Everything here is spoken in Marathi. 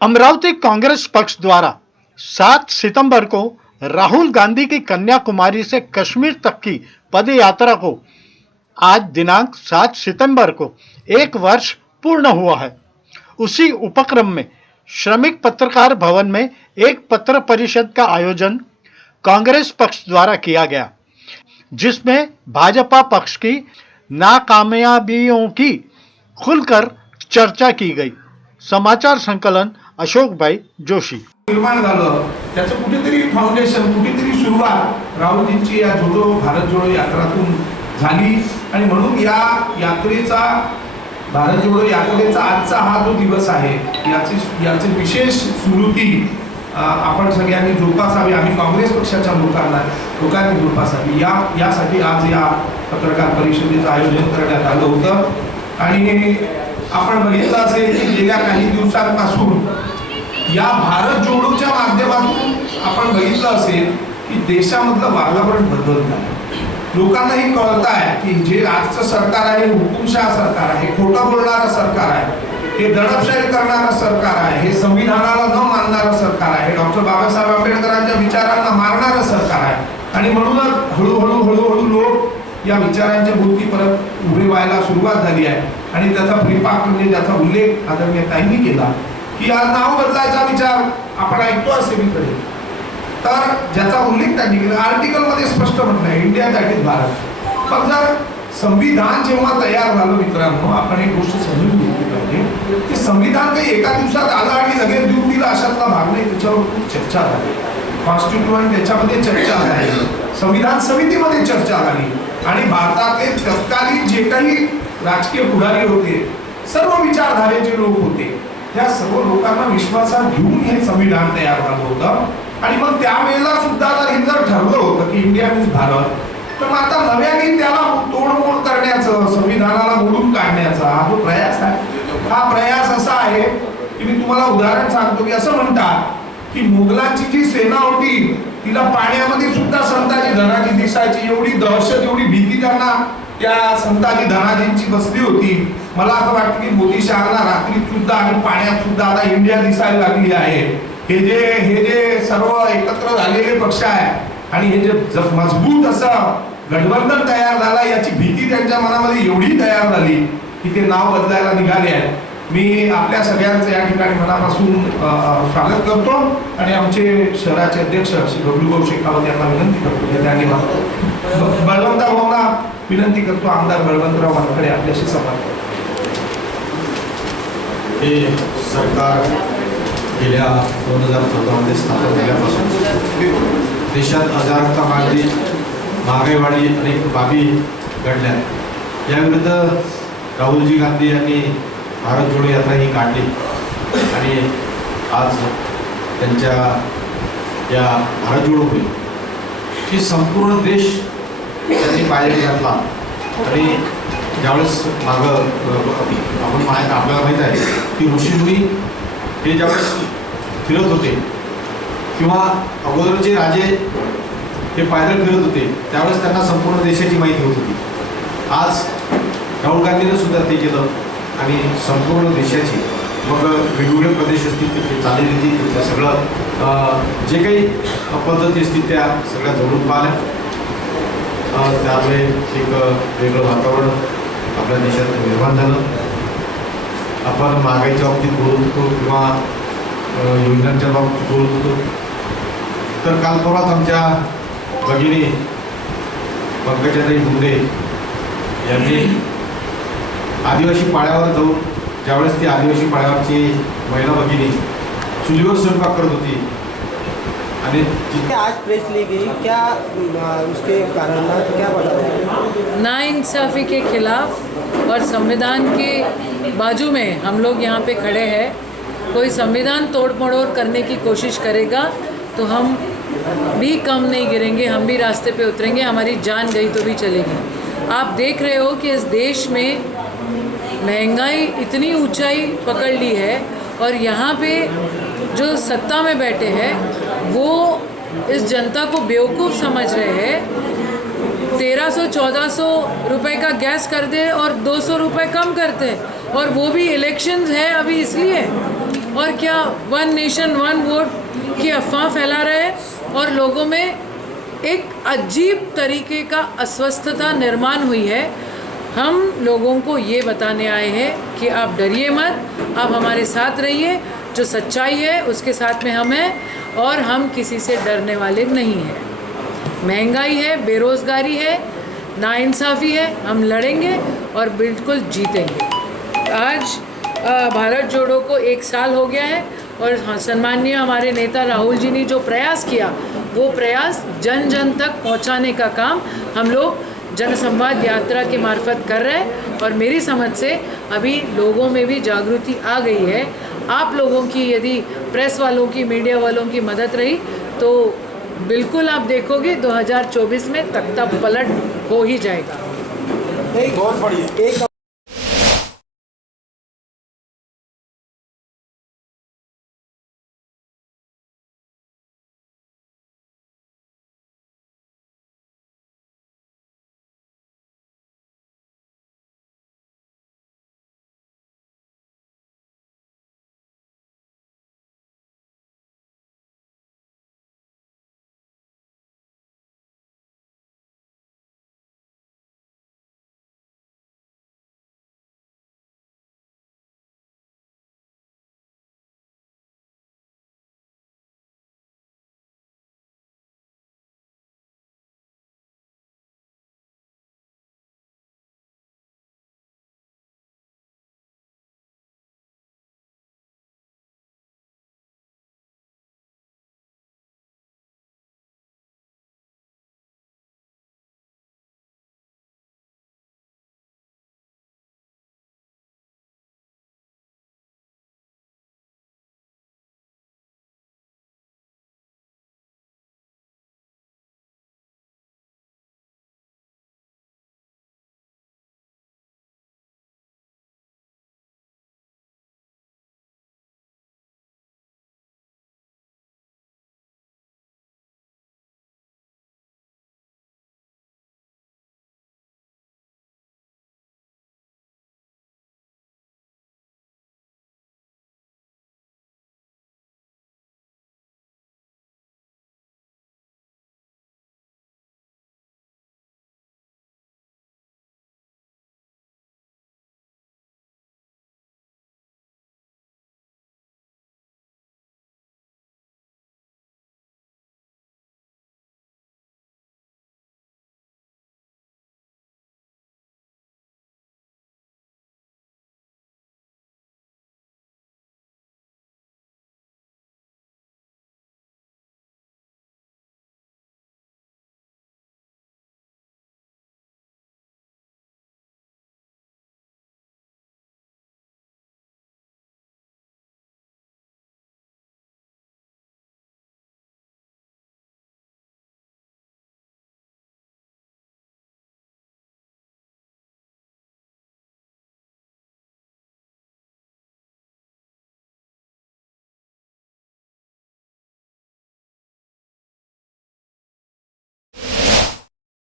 अमरावती कांग्रेस पक्ष द्वारा 7 सितंबर को राहुल गांधी की कन्याकुमारी से कश्मीर तक की पद यात्रा को आज दिनांक 7 सितंबर को एक वर्ष पूर्ण हुआ है। उसी उपक्रम में श्रमिक पत्रकार भवन में एक पत्र परिषद का आयोजन कांग्रेस पक्ष द्वारा किया गया, जिसमें भाजपा पक्ष की नाकामयाबियों की खुलकर चर्चा की गई। समाचार संकलन अशोकबाई जोशी. निर्माण झालं. त्याचं कुठेतरी फाउंडेशन कुठेतरी सुरुवात राहुलजींची या जोडो भारत जोडो यात्रातून झाली. आणि म्हणून या यात्रेचा भारत जोडो यात्रेचा आजचा हा जो दिवस आहे याची याची विशेष स्मृती आपण सगळ्यांनी जोपासावी. आम्ही काँग्रेस पक्षाच्या लोकांना लोकांनी जोपासावी. या यासाठी आज या पत्रकार परिषदेचं आयोजन करण्यात आलं होतं. आणि आपण बघितलं असेल की गेल्या काही दिवसांपासून या भारत जोडोच्या माध्यमातून आपण बघितलं असेल की देशामधलं वातावरण बदलत आहे. लोकांनाही कळत आहे की जे आजचं सरकार आहे हुकुमशाह सरकार आहे खोटं बोलणारं सरकार आहे हे दडपशाही करणारं सरकार आहे हे संविधानाला न मानणारं सरकार आहे डॉक्टर बाबासाहेब आंबेडकरांच्या विचारांना मारणारं सरकार आहे. आणि म्हणूनच हळूहळू हळूहळू लोक या विचारांच्या भोवती परत उभे व्हायला सुरुवात झाली आहे. आणि त्याचा परिपाक म्हणजे ज्याचा उल्लेख आदरणीय ताईंनी केला. की आज नाव बदलायचा विचार आपण ऐकतो असे मी तर ज्याचा उल्लेख त्यांनी केला आर्टिकलमध्ये स्पष्ट म्हटलं आहे इंडिया दॅट इज भारत. पण जर संविधान जेव्हा तयार झालं मित्रांनो आपण एक गोष्ट समजून घेतली पाहिजे की संविधान काही एका दिवसात आलं आणि लगेच देऊन दिलं अशातला भाग नाही त्याच्यावर खूप चर्चा झाली. कॉन्स्टिट्युएंट त्याच्यामध्ये चर्चा झाली. संविधान समितीमध्ये चर्चा झाली. आणि भारतातले तत्कालीन जे काही राजकीय पुढारी होते सर्व विचारधारेचे लोक होते. त्या सर्व लोकांना विश्वासात घेऊन हे संविधान तयार झालं होतं. आणि मग त्यावेळेला सुद्धा जर हे जर ठरलं होतं की इंडिया मीन्स भारत तर मग आता नव्याने त्याला तोडमोड करण्याचं संविधानाला मोडून काढण्याचा हा जो प्रयास आहे हा प्रयास असा आहे की मी तुम्हाला उदाहरण सांगतो की असं म्हणतात की मुघलांची जी सेना होती तिला पाण्यामध्ये सुद्धा संताजी धनाजी दिसायची एवढी दहशत एवढी भीती त्यांना. त्या संताजी धनाजींची बसली होती. मला असं वाटतं की मोदी शहरला रात्री सुद्धा आणि पाण्यात सुद्धा आता इंडिया दिसायला लागली आहे. हे जे हे जे सर्व एकत्र झालेले पक्ष आहे आणि हे जे मजबूत असं गठबंधन तयार झाला याची भीती त्यांच्या मनामध्ये एवढी तयार झाली की ते नाव बदलायला निघाले आहे मी आपल्या सगळ्यांचं या ठिकाणी मनापासून स्वागत करतो आणि आमचे शहराचे अध्यक्ष श्री बबलूभाऊ शेखावत यांना विनंती करतो. त्यांनी ब- बळवंतराव भाऊंना विनंती करतो. आमदार बळवंतराव वानखडे आपल्याशी संवाद हे सरकार गेल्या दोन हजार चौदामध्ये स्थापन झाल्यापासून देशात अजारता वाढली महागाई वाढली अनेक बाबी घडल्या याविरुद्ध राहुलजी गांधी यांनी भारत जोडो यात्रा ही काढली. आणि आज त्यांच्या या भारत जोडो होईल. की संपूर्ण देश त्यांनी पायरी घातला आणि ज्यावेळेस मागं आपण माहीत आपल्याला माहीत आहे की ऋषीमुनी हे ज्यावेळेस फिरत होते किंवा अगोदरचे राजे हे पायदळ फिरत होते त्यावेळेस त्यांना संपूर्ण देशाची माहिती होत होती. आज राहुल गांधीनं सुद्धा ते केलं. आणि संपूर्ण देशाची मग वेगवेगळे प्रदेश असतील तिथे चालीरीती तिथलं सगळं जे काही पद्धती असतील त्या सगळ्या जोडून पाहिल्या. त्यामुळे एक वेगळं वातावरण आपल्या देशात निर्माण झालं. आपण महागाईच्या बाबतीत बोलत होतो किंवा योजनांच्या बाबतीत बोलत होतो. तर काल परवाच आमच्या भगिनी पंकजाताई मुंडे यांनी आदिवासी पाड्यावर जाऊन ज्यावेळेस ती आदिवासी पाड्यावरची महिला भगिनी चुलीवर स्वयंपाक करत होती आणि आज प्रेस ली गई? क्या अ, उसके कारण क्या बता नाइंसाफ़ी के खिलाफ और संविधान के बाजू में हम लोग यहाँ पे खड़े हैं। कोई संविधान तोड़ मड़ोड़ करने की कोशिश करेगा तो हम भी कम नहीं गिरेंगे हम भी रास्ते पे उतरेंगे हमारी जान गई तो भी चलेगी। आप देख रहे हो कि इस देश में महँगाई इतनी ऊंचाई पकड़ ली है और यहाँ पे जो सत्ता में बैठे हैं, वो इस जनता को बेवकूफ़ समझ रहे हैं। तेरह सौ, चौदह सौ रुपये का गैस कर दे और दो सौ रुपये कम करते हैं और वो भी इलेक्शंस है अभी इसलिए। और क्या वन नेशन वन वोट की अफवाह फैला रहे हैं? और लोगों में एक अजीब तरीके का अस्वस्थता निर्माण हुई है। हम लोगों को ये बताने आए हैं कि आप डरिए मत आप हमारे साथ रहिए जो सच्चाई है उसके साथ में हम हैं और हम किसी से डरने वाले नहीं हैं। महँगाई है बेरोज़गारी है नाइंसाफ़ी है हम लड़ेंगे और बिल्कुल जीतेंगे। आज भारत जोड़ो को एक साल हो गया है और हाँ, सम्माननीय हमारे नेता राहुल जी ने जो प्रयास किया वो प्रयास जन जन तक पहुँचाने का काम हम लोग जनसंवाद यात्रा के मार्फत कर रहे हैं और मेरी समझ से अभी लोगों में भी जागृति आ गई है। आप लोगों की यदि प्रेस वालों की, मीडिया वालों की मदद रही तो बिल्कुल आप देखोगे 2024 में तख्ता पलट हो ही जाएगा। एक बहुत बढ़िया।